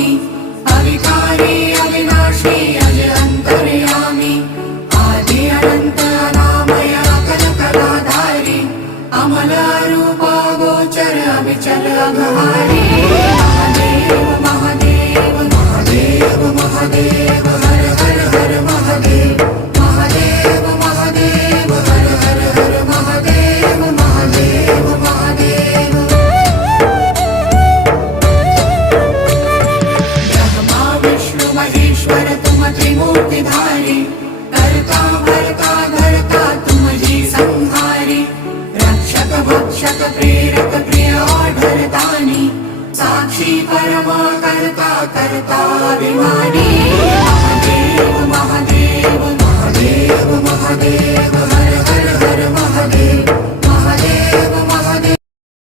स्वामी अविकारी अविनाशी अज अंतर्यामी आदि अनंत अनामय अकल कलाधारी अमल रूप गोचर अविचल अघहारी महादेव महादेव महादेव महादेव हर हर हर महादेव महादेव महादेव हर हर हर महादेव महादेव महादेव ब्रह्मा विष्णु महेश्वर तुम त्रिमूर्तिधारी कर्ता भर्ता धर्ता तुम जी संहारी रक्षक भक्षक प्रेरक प्रिय आढरतानी साक्षी परमा कर्ता कर्ता अभिमानी